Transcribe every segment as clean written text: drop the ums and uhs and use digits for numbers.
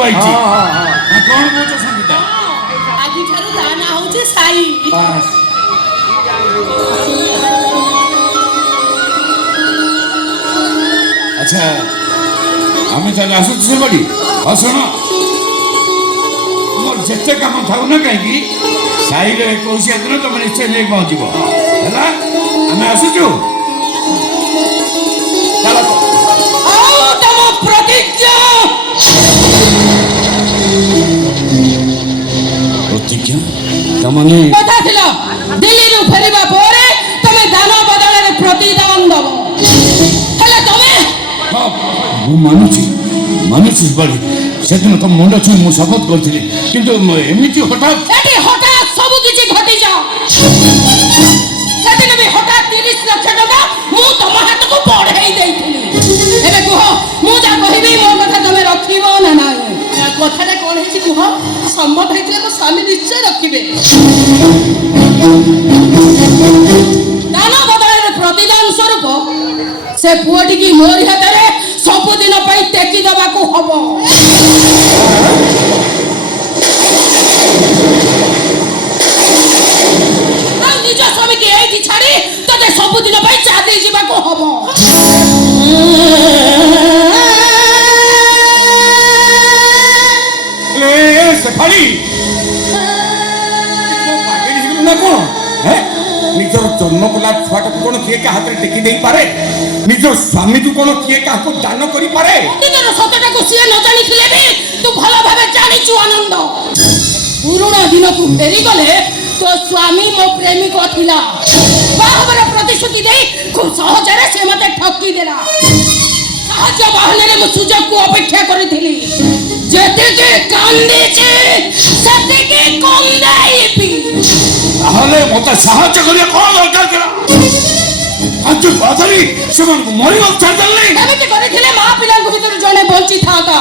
ପାଇଛି। କଣ କହୁଛ ସଙ୍ଗୀତା? ଆଜିଠାରୁ ତା ନାଁ ହଉଛି ସାଇ। ଆଚ୍ଛା ଆମେ ତାହେଲେ ଆସୁଛୁ ସେପଟେ। ହଁ ଶୁଣ, ମୋର ଯେତେ କାମ ଥାଉ ନା କାହିଁକି ସାହିରେ 21 ଦିନ ତମେ ନିଶ୍ଚୟ ଯାଇ ପହଞ୍ଚିବ ହେଲା। ଆମେ ଆସୁଛୁ। ଚାଲ। ଆଉ ତମ ପ୍ରତିଜ୍ଞା? ପ୍ରତିଜ୍ଞା ତାମାନେ କଥା ଥିଲା ଦିଲ୍ଲୀରୁ ଫେରିବା ପରେ ତମେ ଦାନ ବଦଳରେ ପ୍ରତିଦାନ ଦବ। ହେଲେ ତମେ? ହଁ ମୁଁ ମାନୁଛି ସେପଟେ। ସେଦିନ ତମ ମୁଣ୍ଡ ଛୁଇଁ ମୁଁ ଶପଥ କରିଥିଲି, କିନ୍ତୁ ଏମିତି ହଠାତ୍ ଏଠି ହଠାତ୍ ସବୁ କିଛି ଘଟିଯାଅ। ସେଦିନ ବି ହଠାତ୍ 30 ଲକ୍ଷ ଟଙ୍କା ମୁଁ ତମ ହାତକୁ ବଢେଇ ଦେଇଥିଲି। ଏବେ କୁହ, ମୁଁ ଯାହା କହିବି ମୋ କଥା ତମେ ରଖିବ ନା ନାହିଁ? କଥାଟା କଣ ହେଇଛି କୁହ? ସମ୍ମତ ହେଇଥିଲେ ମୋ ସ୍ୱାମୀ ନିଶ୍ଚୟ ରଖିବେ। ଦାନ ବଦଳରେ ପ୍ରତିଦାନ ସ୍ୱରୂପ ସେ ପୁଅଟିକି ମୋରି ହାତରେ ସବୁଦିନ ପାଇଁ ଟେକି ଦେବାକୁ ହବ। ଆଉ ନିଜ ସ୍ୱାମୀକି ଏଇଠି ଛାଡି ତତେ ସବୁଦିନ ପାଇଁ ଚାଲି ଯିବାକୁ ହବ। ସେଫାଳି ନା କଣ? ନିଜର ଜନ୍ମ କଲା ଛୁଆଟାକୁ କଣ କିଏ କାହା ହାତରେ ଟେକି ଦେଇପାରେ? ନିଜ ସ୍ୱାମୀକୁ କଣ କିଏ କାହାକୁ ଦାନ କରିପାରେ? ନିଜର ସତଟାକୁ ସିଏ ନ ଜାଣିଥିଲେ ବି ତୁ ଭଲ ଭାବେ ଜାଣିଛୁ ଆନନ୍ଦ। ପୁରୁଣା ଦିନକୁ ଫେରିଗଲେ ତୋ ସ୍ୱାମୀ ମୋ ପ୍ରେମିକ ଥିଲା। ବାହାଘର ପ୍ରତିଶ୍ରୁତି ଦେଇ ଖୁବ୍ ସହଜରେ ସେ ମତେ ଠକି ଦେଲା। ସାହାଯ୍ୟ ବାହାନରେ ମୁଁ ସୁଯୋଗକୁ ଅପେକ୍ଷା କରିଥିଲି। ଯେତିକି କାନ୍ଦିଛି ସେତିକି କନ୍ଦାଇବି। ତାହେଲେ ମତେ ସାହାଯ୍ୟ କରିବା କଣ ଦରକାର ଥିଲା? ଆଜି ବାଦରି ସେମାନଙ୍କୁ ମରିବାକୁ ଛାଡ଼ିଦେଲି। ଏମିତି କରିଥିଲେ ମା ପିଲାଙ୍କ ଭିତରୁ ଜଣେ ବଞ୍ଚିଥାନ୍ତା।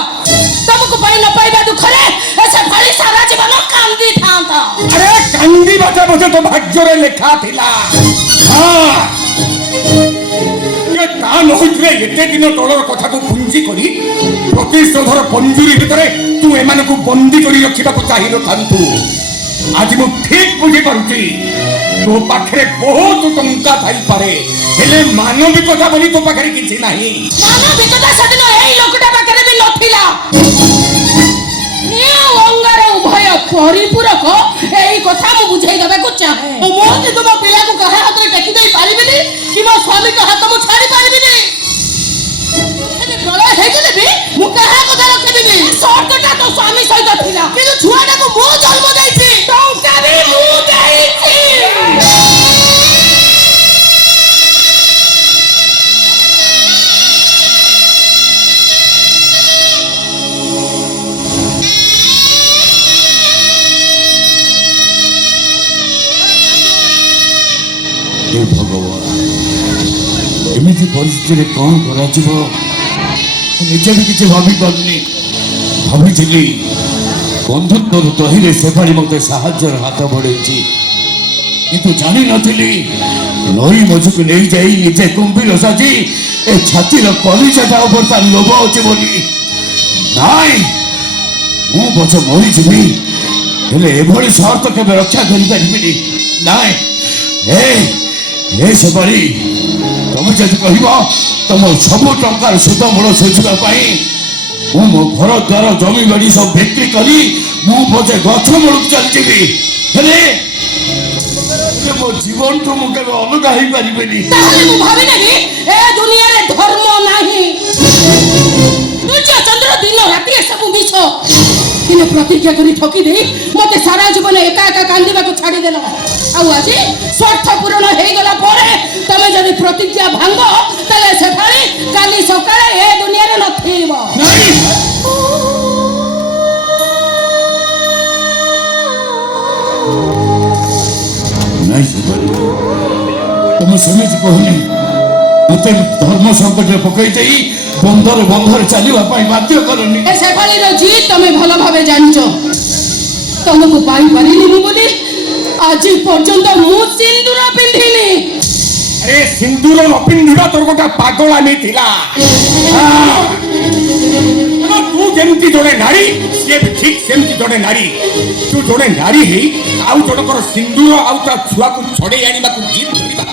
ତମକୁ ପାଇ ନ ପାଇବା ଦୁଃଖରେ ସେ ଫାଳି ସାରା ଜୀବନ କାନ୍ଦିଥାନ୍ତା। ଆରେ କାନ୍ଦିବାଟା ବୋଧେ ତୋ ଭାଗ୍ୟରେ ଲେଖା ଥିଲା। ତା ନହେଇଥିଲେ ଏତେ ଦିନ ତଳର କଥାକୁ ପୁଞ୍ଜି କରି ପ୍ରତିଶୋଧର ପଞ୍ଜୁରୀ ଭିତରେ ତୁ ଏମାନଙ୍କୁ ବନ୍ଦୀ କରି ରଖିବାକୁ ଚାହିଁନଥାନ୍ତୁ। ଆଜି ମୁଁ ଠିକ୍ ବୁଝିପାରୁଛି, ତୋ ପାଖରେ ବହୁତ ଟଙ୍କା ଥାଇପାରେ, ହେଲେ ମାନବିକତା ବୋଲି ତୋ ପାଖରେ କିଛି ନାହିଁ। ମାନବିକତା ସେଦିନ ଏଇ ଲୋକଟା ପାଖରେ ବି ନଥିଲା। ଅଙ୍ଗାର ଉଭୟ ପରିପୂରକ, ଏଇ କଥା ମୁଁ ବୁଝେଇ ଦେବାକୁ ଚାହେଁ। ମୁଁ କିନ୍ତୁ ମୋ ପିଲାକୁ କାହା ହାତରେ ଟେକି ଦେଇ ପାରିବିନି କି ମୋ ସ୍ୱାମୀଙ୍କ ହାତ ମୁଁ ଛାଡି ପାରିବିନି। ପ୍ରଳୟ ହେଇଗଲେ ବି ମୁଁ କାହା କଥା ରଖିବିନି। ସର୍ତ୍ତଟା ତୋ ସ୍ୱାମୀ ସହିତ ଥିଲା, କିନ୍ତୁ ଛୁଆଟାକୁ ମୁଁ ଜନ୍ମ ଦେଇଛି, ଟଙ୍କା ବି ମୁଁ ଦେଇଛି। हे भगवान, एमिति परिस्थिति कौन कराजिब निजे भी किसी भाभी पारनी। भाभी बंधुत्वर तहिरे सेफाड़ी मत साहाଯ୍यर हाथ बढ़े, किंतु जानी नथिली नई मझ को नहीं जाई निजे कुंभीर साजी ए छातीर कलिजाटा उपर तार लोभ अच्छे बोली। नाई मु पछ मरी जीवी, हेले एभली शर्त केबे रक्षा करि परिबिनी। नाई ए सेफाड़ी, तुम जब कह तुम सब टंकार सुध मूल सुझा मु मो घर द्वार जमी बाड़ी सब बिक्री करी मु पचे गछ मूलक चली हेले मो जीवन तो मुझे अलग हो पारिबेनी। ताहले मु भाबिनेबी ए दुनिया रे धर्म नाही। सूर्य चंद्र दिन राति सब मिछ, किने प्रतिज्ञा करी ठकी दे मते सारा जीवन एका एका कांदिबा को छाडी देला। आ आज स्वार्थ पूर्ण हे गला परे तमे जदी प्रतिज्ञा भांग तले से फाली काली सकाळे ए दुनिया रे नथिबो। नहीं नहीं सेफाड़ी, तुम सेमिति कहनी मत धर्म संकट पकई दे बंधर बंधर चलवा बाध्य करनी। ए सेफाली रो जीत तमे भलो भाबे जानचो। तुमको पाई परिनी मु बोली आज पर्यंत मु सिंदूर पिंधिनी। अरे सिंदूर न पिंधिबा तोर गोटा पागलामी थिला। ତୁ ଯେମିତି ଜଣେ ନାରୀ ସିଏ ବି ଠିକ ସେମିତି ଜଣେ ନାରୀ। ତୁ ଜଣେ ନାରୀ ହେଇ ଆଉ ଜଣଙ୍କର ସିନ୍ଦୁର ଆଉ ତା ଛୁଆକୁ ଛଡେଇ ଆଣିବାକୁ ଜିଦ୍ ଧରିବା